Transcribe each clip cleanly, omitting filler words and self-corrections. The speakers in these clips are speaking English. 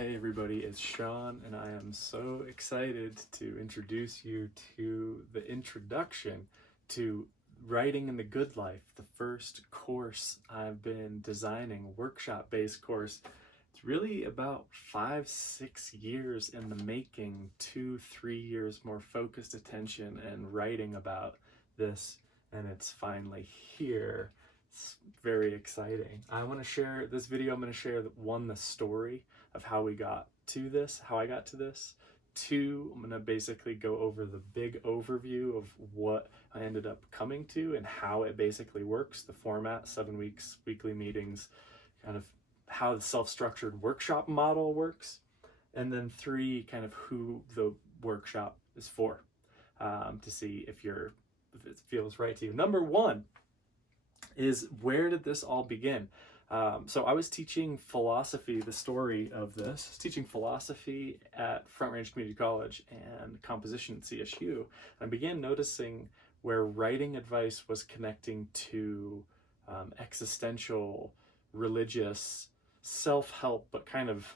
Hey everybody, it's Sean, and I am so excited to introduce you to the introduction to Writing in the Goodlife, the first course I've been designing, workshop-based course. It's really about 5-6 years in the making, 2-3 years more focused attention and writing about this, and it's finally here. It's very exciting. I want to share this video. I'm going to share the story of how we got to this, how I got to this. 2, I'm going to basically go over the big overview of what I ended up coming to and how it basically works, the format, 7 weeks, weekly meetings, kind of how the self-structured workshop model works. And then 3, kind of who the workshop is for, to see if it feels right to you. Number 1 is, where did this all begin? So I was teaching philosophy, the story of this, I was teaching philosophy at Front Range Community College and composition at CSU. I began noticing where writing advice was connecting to existential, religious, self-help, but kind of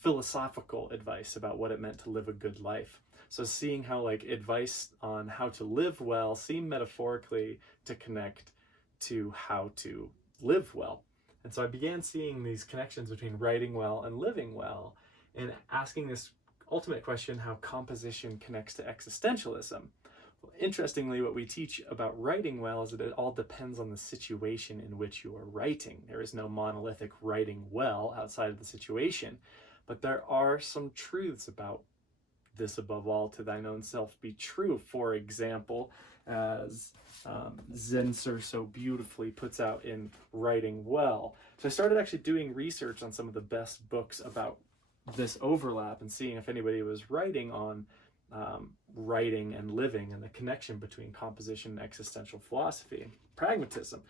philosophical advice about what it meant to live a good life. So seeing how like advice on how to live well seemed metaphorically to connect to how to live well. And so I began seeing these connections between writing well and living well, and asking this ultimate question, how composition connects to existentialism. Well, interestingly, what we teach about writing well is that it all depends on the situation in which you are writing. There is no monolithic writing well outside of the situation, but there are some truths about this: above all, to thine own self be true. For example, as Zenser so beautifully puts out in Writing Well. So I started actually doing research on some of the best books about this overlap and seeing if anybody was writing on writing and living and the connection between composition and existential philosophy and pragmatism.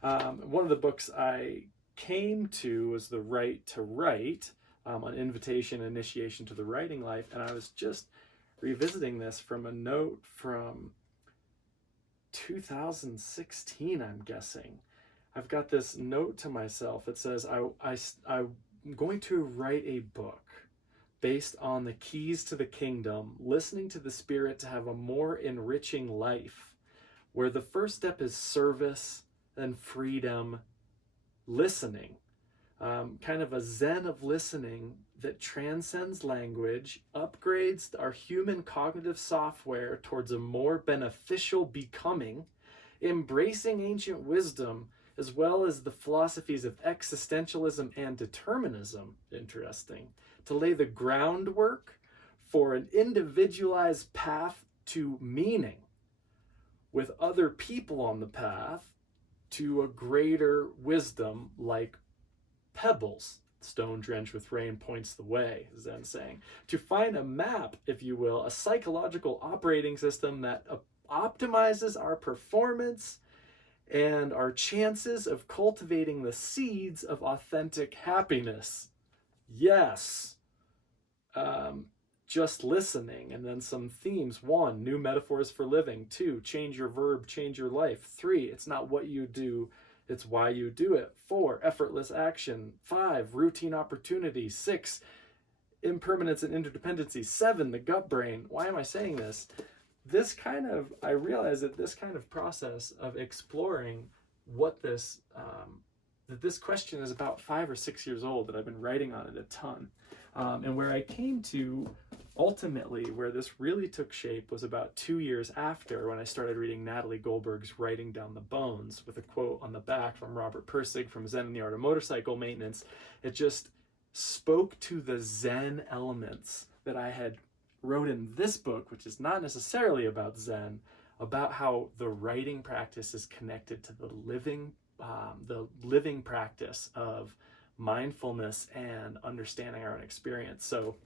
One of the books I came to was The Right to Write, an invitation, initiation to the writing life. And I was just revisiting this from a note from 2016, I'm guessing. I've got this note to myself that says, I'm going to write a book based on the keys to the kingdom, listening to the Spirit to have a more enriching life, where the first step is service, then freedom, listening. Kind of a zen of listening that transcends language, upgrades our human cognitive software towards a more beneficial becoming, embracing ancient wisdom, as well as the philosophies of existentialism and determinism, interesting, to lay the groundwork for an individualized path to meaning, with other people on the path to a greater wisdom, like pebbles. Stone drenched with rain points the way, Zen saying. To find a map, if you will, a psychological operating system that optimizes our performance and our chances of cultivating the seeds of authentic happiness. Yes. Just listening. And then some themes. 1, new metaphors for living. 2, change your verb, change your life. 3, it's not what you do, it's why you do it. 4, effortless action. 5, routine opportunity. 6, impermanence and interdependency. 7, the gut brain. Why am I saying this? I realize that this kind of process of exploring what this, that this question is about 5 or 6 years old, that I've been writing on it a ton. And where I came to, ultimately, where this really took shape was about 2 years after, when I started reading Natalie Goldberg's Writing Down the Bones, with a quote on the back from Robert Pirsig from Zen and the Art of Motorcycle Maintenance. It just spoke to the Zen elements that I had wrote in this book, which is not necessarily about Zen, about how the writing practice is connected to the living practice of mindfulness and understanding our own experience. So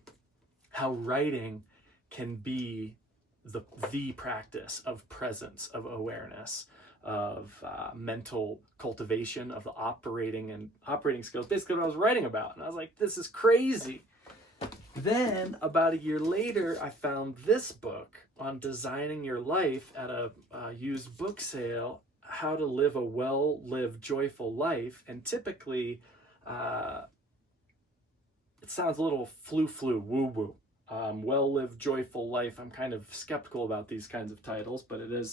how writing can be the practice of presence, of awareness, of mental cultivation, of the operating skills, basically what I was writing about. And I was like, this is crazy. Then about a year later, I found this book on designing your life at a used book sale, how to live a well-lived, joyful life. And typically it sounds a little flu-flu, woo-woo. Well-lived, joyful life. I'm kind of skeptical about these kinds of titles, but it is,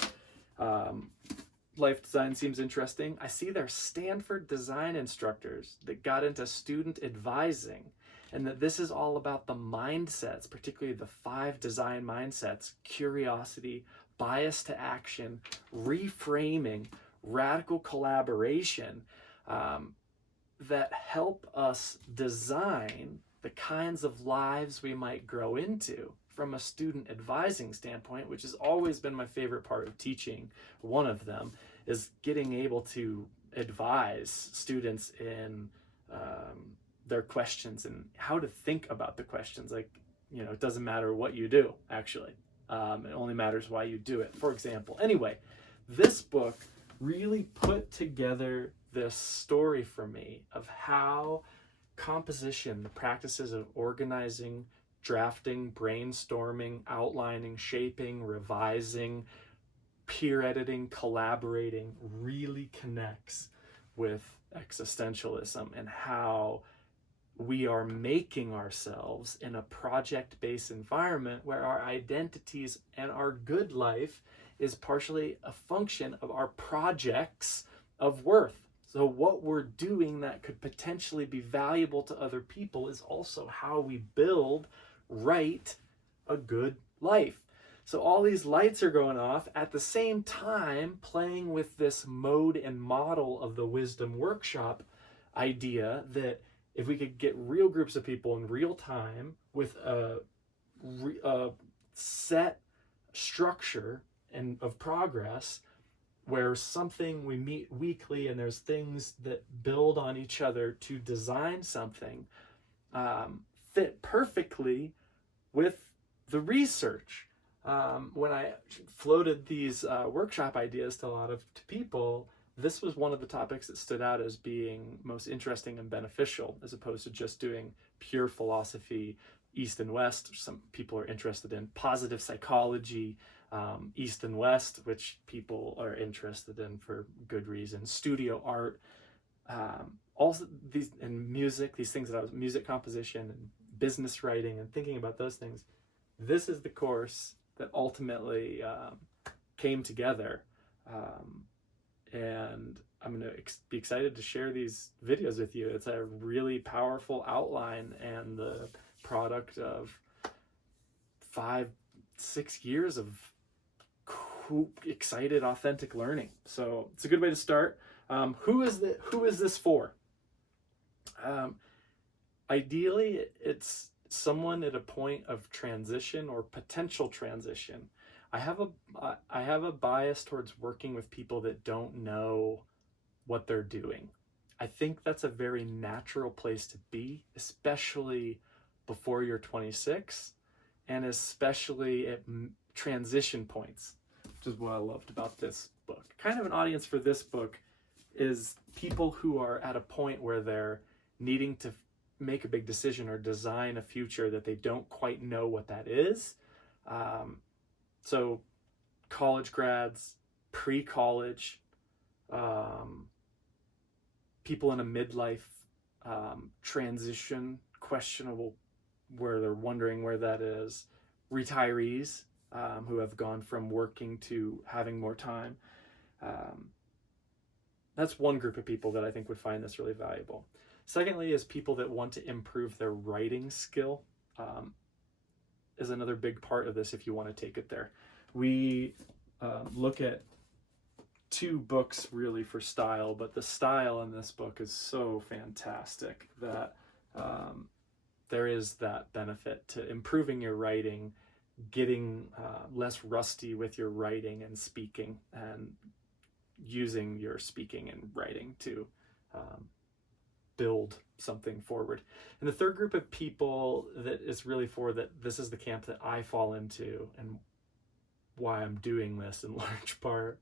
life design seems interesting. I see they're Stanford design instructors that got into student advising, and that this is all about the mindsets, particularly the 5 design mindsets: curiosity, bias to action, reframing, radical collaboration, that help us design the kinds of lives we might grow into from a student advising standpoint, which has always been my favorite part of teaching. One of them is getting able to advise students in their questions and how to think about the questions. Like, it doesn't matter what you do, actually. It only matters why you do it, for example. Anyway, this book really put together this story for me of how composition, the practices of organizing, drafting, brainstorming, outlining, shaping, revising, peer editing, collaborating, really connects with existentialism, and how we are making ourselves in a project-based environment where our identities and our good life is partially a function of our projects of worth. So what we're doing that could potentially be valuable to other people is also how we write a good life. So all these lights are going off at the same time, playing with this mode and model of the wisdom workshop idea, that if we could get real groups of people in real time with a set structure and of progress, where we meet weekly and there's things that build on each other to design something, fit perfectly with the research. When I floated these workshop ideas to a lot of people, this was one of the topics that stood out as being most interesting and beneficial, as opposed to just doing pure philosophy, East and West. Some people are interested in positive psychology, East and West, which people are interested in for good reason. Studio art, also these, and music, these things that I was, music composition and business writing and thinking about those things. This is the course that ultimately came together. And I'm going to be excited to share these videos with you. It's a really powerful outline and the product of 5-6 years of excited, authentic learning. So it's a good way to start. Who is this for? Ideally, it's someone at a point of transition or potential transition. I have a bias towards working with people that don't know what they're doing. I think that's a very natural place to be, especially before you're 26, and especially at transition points, which is what I loved about this book. Kind of an audience for this book is people who are at a point where they're needing to make a big decision or design a future that they don't quite know what that is. So college grads, pre-college, people in a midlife transition, questionable, where they're wondering where that is, retirees who have gone from working to having more time. That's one group of people that I think would find this really valuable. Secondly, is people that want to improve their writing skill. Is another big part of this if you want to take it there. We look at 2 books really for style, but the style in this book is so fantastic that there is that benefit to improving your writing, getting less rusty with your writing and speaking, and using your speaking and writing to build something forward. And the third group of people that is really for, that this is the camp that I fall into and why I'm doing this in large part,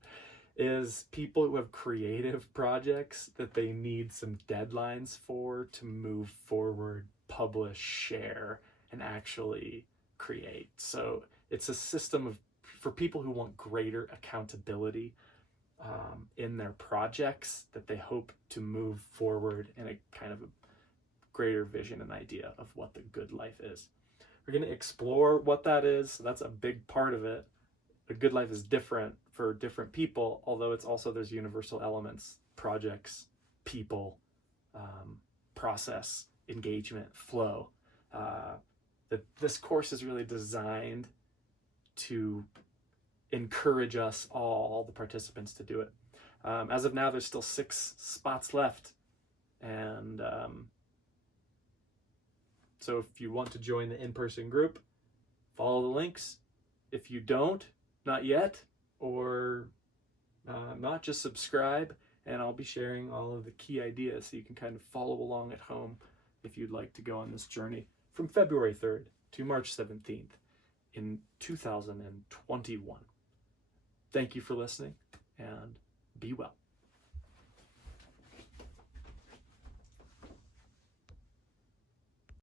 is people who have creative projects that they need some deadlines for to move forward, publish, share, and actually create. So it's a system for people who want greater accountability in their projects that they hope to move forward in a kind of a greater vision and idea of what the good life is. We're going to explore what that is. So that's a big part of it. The good life is different for different people, although it's also, there's universal elements, projects, people, process, engagement, flow. This course is really designed to encourage us all the participants, to do it. As of now, there's still 6 spots left. And so if you want to join the in-person group, follow the links. If you don't, not yet, or not, just subscribe, and I'll be sharing all of the key ideas so you can kind of follow along at home if you'd like to go on this journey from February 3rd to March 17th in 2021. Thank you for listening, and be well.